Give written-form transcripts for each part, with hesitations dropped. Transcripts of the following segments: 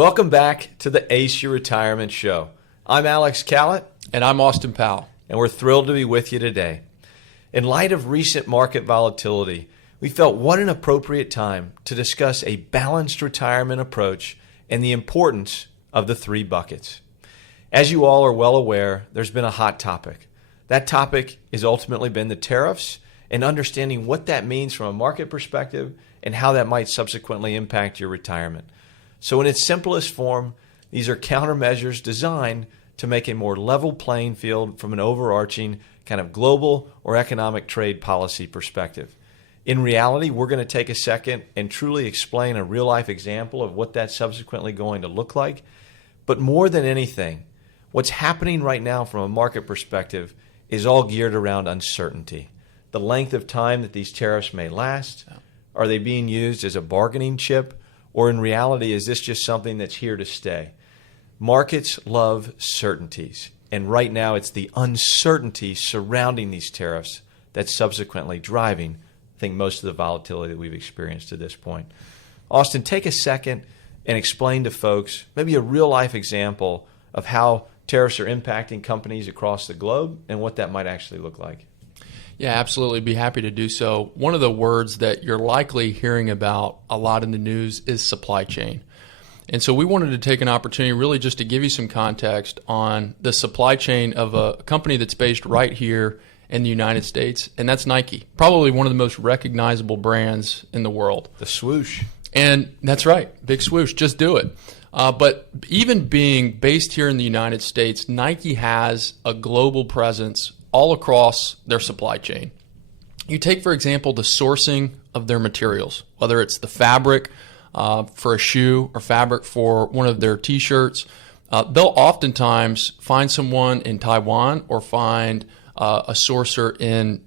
Welcome back to the Ace Your Retirement Show. I'm Alex Callett. And I'm Austin Powell. And we're thrilled to be with you today. In light of recent market volatility, we felt what an appropriate time to discuss a balanced retirement approach and the importance of the three buckets. As you all are well aware, there's been a hot topic. That topic has ultimately been the tariffs and understanding what that means from a market perspective and how that might subsequently impact your retirement. So in its simplest form, these are countermeasures designed to make a more level playing field from an overarching kind of global or economic trade policy perspective. In reality, we're going to take a second and truly explain a real-life example of what that's subsequently going to look like. But more than anything, what's happening right now from a market perspective is all geared around uncertainty. The length of time that these tariffs may last. Are they being used as a bargaining chip? Or in reality, is this just something that's here to stay? Markets love certainties. And right now, it's the uncertainty surrounding these tariffs that's subsequently driving, I think, most of the volatility that we've experienced to this point. Austin, take a second and explain to folks maybe a real-life example of how tariffs are impacting companies across the globe and what that might actually look like. Yeah, absolutely. Be happy to do so. One of the words that you're likely hearing about a lot in the news is supply chain. And so we wanted to take an opportunity really just to give you some context on the supply chain of a company that's based right here in the United States, and that's Nike. Probably one of the most recognizable brands in the world. The swoosh. And that's right. Big swoosh. Just do it. But even being based here in the United States, Nike has a global presence all across their supply chain. You take, for example, the sourcing of their materials, whether it's the fabric for a shoe or fabric for one of their T-shirts. They'll oftentimes find someone in Taiwan or find a sourcer in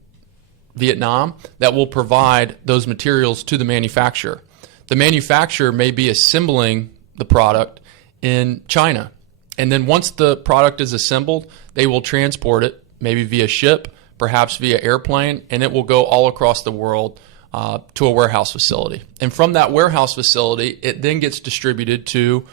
Vietnam that will provide those materials to the manufacturer. The manufacturer may be assembling the product in China. And then once the product is assembled, they will transport it, maybe via ship, perhaps via airplane, and it will go all across the world to a warehouse facility. And from that warehouse facility, it then gets distributed to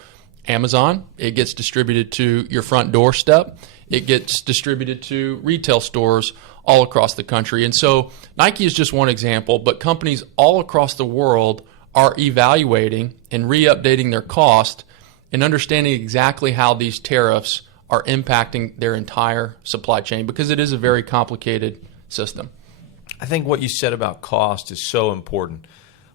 Amazon. It gets distributed to your front doorstep. It gets distributed to retail stores all across the country. And so Nike is just one example, but companies all across the world are evaluating and re-updating their cost and understanding exactly how these tariffs are impacting their entire supply chain, because it is a very complicated system. I think what you said about cost is so important.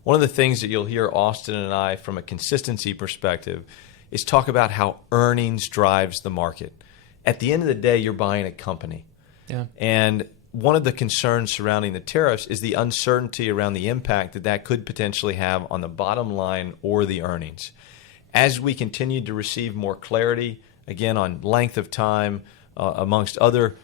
One of the things that you'll hear Austin and I from a consistency perspective is talk about how earnings drives the market. At the end of the day, you're buying a company. Yeah. And one of the concerns surrounding the tariffs is the uncertainty around the impact that that could potentially have on the bottom line or the earnings. As we continue to receive more clarity, again, on length of time, amongst other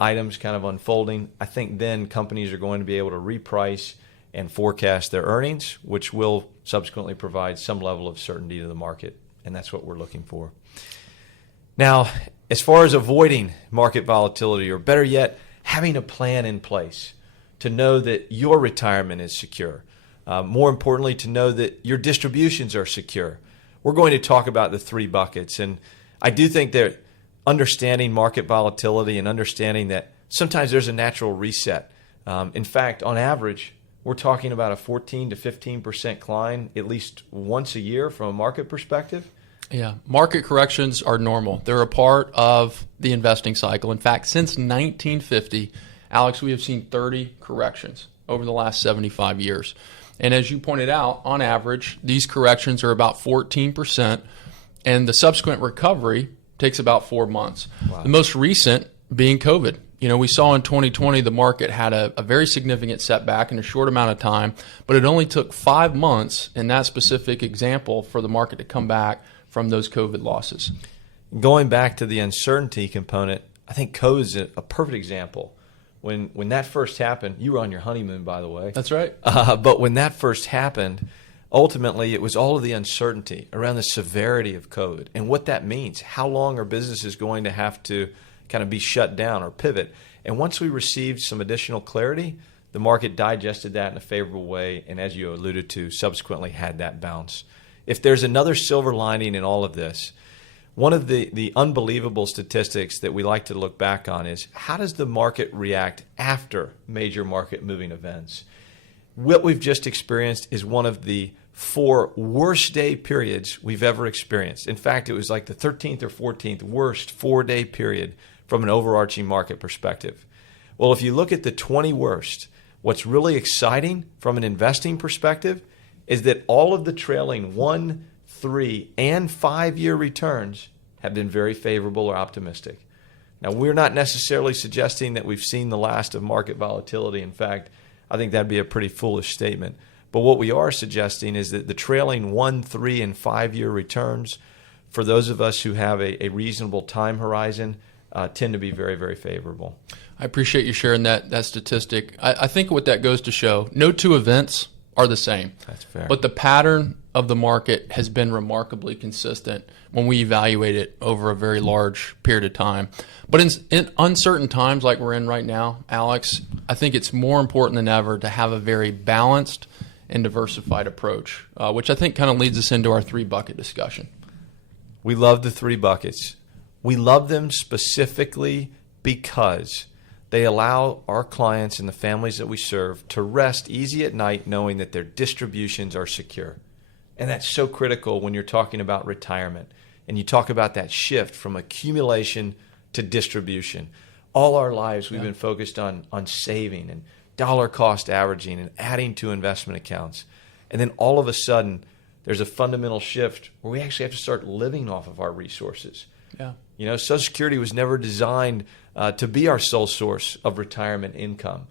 items kind of unfolding, I think then companies are going to be able to reprice and forecast their earnings, which will subsequently provide some level of certainty to the market, and that's what we're looking for. Now, as far as avoiding market volatility, or better yet, having a plan in place to know that your retirement is secure, more importantly, to know that your distributions are secure, we're going to talk about the three buckets. And I do think that understanding market volatility and understanding that sometimes there's a natural reset. In fact, on average, we're talking about a 14 to 15% decline at least once a year from a market perspective. Yeah, market corrections are normal. They're a part of the investing cycle. In fact, since 1950, Alex, we have seen 30 corrections over the last 75 years. And as you pointed out, on average, these corrections are about 14%, and the subsequent recovery takes about 4 months. Wow. The most recent being COVID. We saw in 2020 the market had a very significant setback in a short amount of time, but it only took 5 months in that specific example for the market to come back from those COVID losses. Going back to the uncertainty component, I think COVID is a perfect example. When that first happened, you were on your honeymoon, by the way. That's right. But when that first happened, ultimately it was all of the uncertainty around the severity of COVID and what that means. How long are businesses going to have to kind of be shut down or pivot? And once we received some additional clarity, the market digested that in a favorable way, and as you alluded to, subsequently had that bounce. if there's another silver lining in all of this, one of the unbelievable statistics that we like to look back on is how does the market react after major market moving events? What we've just experienced is one of the 4 worst day periods we've ever experienced. In fact, it was like the 13th or 14th worst 4-day period from an overarching market perspective. Well, if you look at the 20 worst, what's really exciting from an investing perspective is that all of the trailing 1, 3, and 5-year returns have been very favorable or optimistic. Now, we're not necessarily suggesting that we've seen the last of market volatility. In fact, I think that'd be a pretty foolish statement. But what we are suggesting is that the trailing 1, 3, and 5-year returns, for those of us who have a reasonable time horizon, tend to be very, very favorable. I appreciate you sharing that statistic. I think what that goes to show, no 2 events are the same. That's fair. But the pattern of the market has been remarkably consistent when we evaluate it over a very large period of time. But in uncertain times like we're in right now, Alex, I think it's more important than ever to have a very balanced and diversified approach, which I think kind of leads us into our 3-bucket discussion. We love the 3 buckets. We love them specifically because they allow our clients and the families that we serve to rest easy at night knowing that their distributions are secure. And that's so critical when you're talking about retirement and you talk about that shift from accumulation to distribution. All our lives we've been focused on saving and dollar cost averaging and adding to investment accounts. And then all of a sudden there's a fundamental shift where we actually have to start living off of our resources. Yeah. You know, Social Security was never designed to be our sole source of retirement income.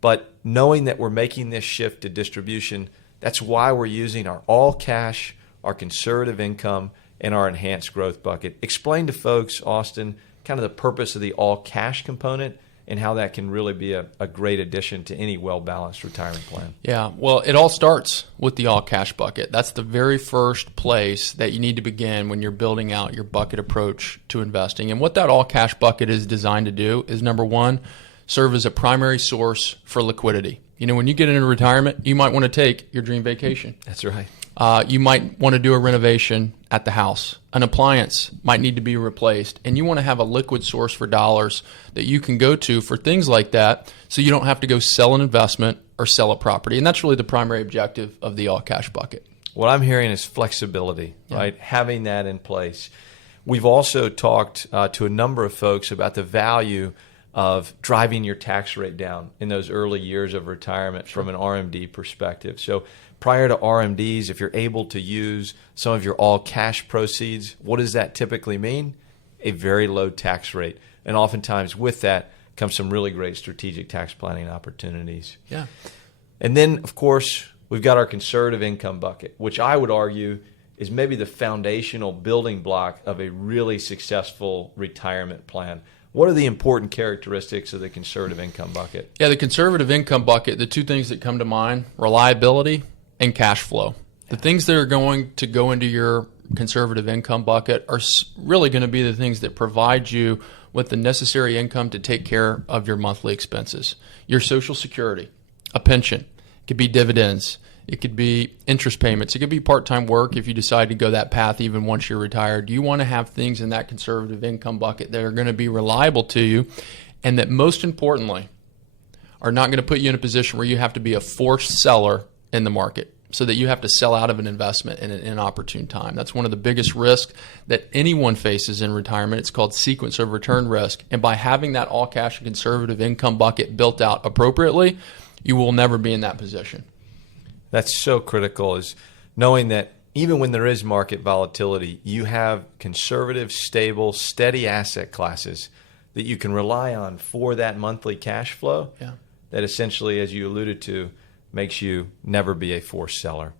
But knowing that we're making this shift to distribution, that's why we're using our all cash, our conservative income, and our enhanced growth bucket. Explain to folks, Austin, kind of the purpose of the all cash component and how that can really be a great addition to any well-balanced retirement plan. Yeah, well, it all starts with the all-cash bucket. That's the very first place that you need to begin when you're building out your bucket approach to investing. And what that all-cash bucket is designed to do is, number one, serve as a primary source for liquidity. You know, when you get into retirement, you might want to take your dream vacation. That's right. You might want to do a renovation at the house. An appliance might need to be replaced, and you want to have a liquid source for dollars that you can go to for things like that so you don't have to go sell an investment or sell a property. And that's really the primary objective of the all-cash bucket. What I'm hearing is flexibility, right? Having that in place. We've also talked to a number of folks about the value of driving your tax rate down in those early years of retirement from an RMD perspective. So prior to RMDs, if you're able to use some of your all-cash proceeds, what does that typically mean? A very low tax rate. And oftentimes with that comes some really great strategic tax planning opportunities. Yeah. And then, of course, we've got our conservative income bucket, which I would argue is maybe the foundational building block of a really successful retirement plan. What are the important characteristics of the conservative income bucket? Yeah, the conservative income bucket, the 2 things that come to mind, reliability and cash flow. The things that are going to go into your conservative income bucket are really going to be the things that provide you with the necessary income to take care of your monthly expenses. Your Social Security, a pension, it could be dividends, it could be interest payments, it could be part-time work if you decide to go that path even once you're retired. You want to have things in that conservative income bucket that are going to be reliable to you and that most importantly are not going to put you in a position where you have to be a forced seller in the market so that you have to sell out of an investment in an inopportune time. That's one of the biggest risks that anyone faces in retirement. It's called sequence of return risk. And by having that all cash and conservative income bucket built out appropriately, you will never be in that position. That's so critical, is knowing that even when there is market volatility, you have conservative, stable, steady asset classes that you can rely on for that monthly cash flow that essentially, as you alluded to, makes you never be a forced seller.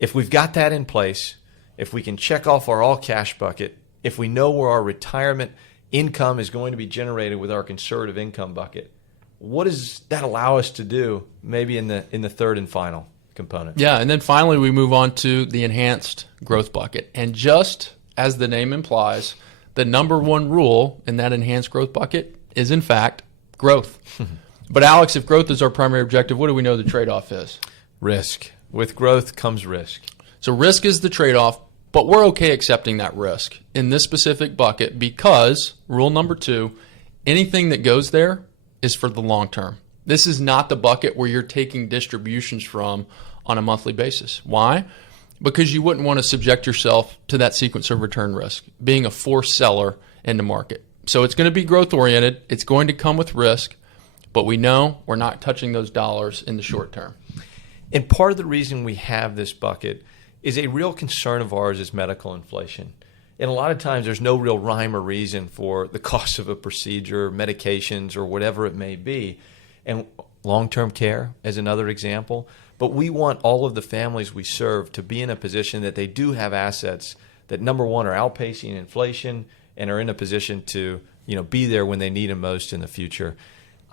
If we've got that in place, if we can check off our all-cash bucket, if we know where our retirement income is going to be generated with our conservative income bucket, what does that allow us to do maybe in the third and final component? Yeah, and then finally we move on to the enhanced growth bucket. And just as the name implies, the number one rule in that enhanced growth bucket is, in fact, growth. But Alex, if growth is our primary objective, what do we know the trade-off is? Risk. With growth comes risk. So risk is the trade-off, but we're okay accepting that risk in this specific bucket because rule number 2, anything that goes there is for the long term. This is not the bucket where you're taking distributions from on a monthly basis. Why? Because you wouldn't want to subject yourself to that sequence of return risk, being a forced seller in the market. So it's going to be growth oriented. It's going to come with risk, but we know we're not touching those dollars in the short term. And part of the reason we have this bucket is a real concern of ours is medical inflation. And a lot of times there's no real rhyme or reason for the cost of a procedure, medications, or whatever it may be. And long-term care is another example. But we want all of the families we serve to be in a position that they do have assets that, number one, are outpacing inflation and are in a position to be there when they need them most in the future.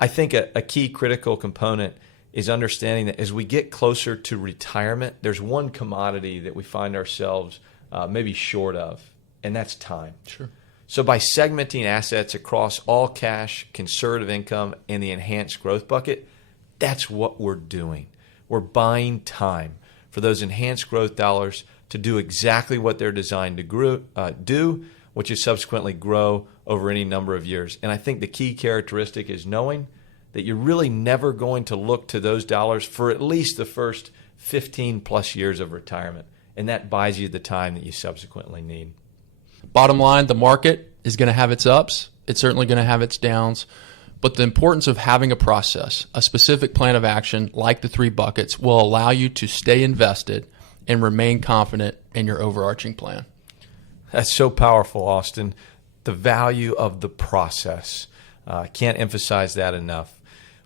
I think a key critical component is understanding that as we get closer to retirement, there's one commodity that we find ourselves maybe short of, and that's time. Sure. So by segmenting assets across all cash, conservative income, and the enhanced growth bucket, that's what we're doing. We're buying time for those enhanced growth dollars to do exactly what they're designed to do, which is subsequently grow over any number of years. And I think the key characteristic is knowing that you're really never going to look to those dollars for at least the first 15 plus years of retirement. And that buys you the time that you subsequently need. Bottom line, the market is going to have its ups. It's certainly going to have its downs. But the importance of having a process, a specific plan of action like the 3 buckets will allow you to stay invested and remain confident in your overarching plan. That's so powerful, Austin. The value of the process. Can't emphasize that enough.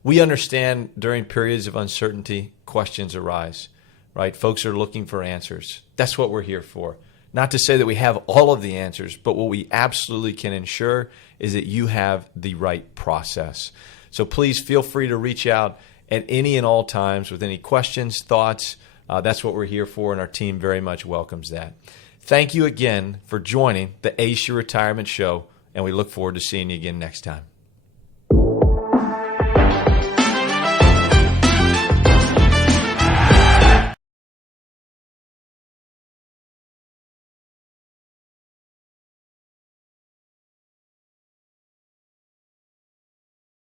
We understand during periods of uncertainty, questions arise, right? Folks are looking for answers. That's what we're here for. Not to say that we have all of the answers, but what we absolutely can ensure is that you have the right process. So please feel free to reach out at any and all times with any questions, thoughts. That's what we're here for, and our team very much welcomes that. Thank you again for joining the Ace Your Retirement Show, and we look forward to seeing you again next time.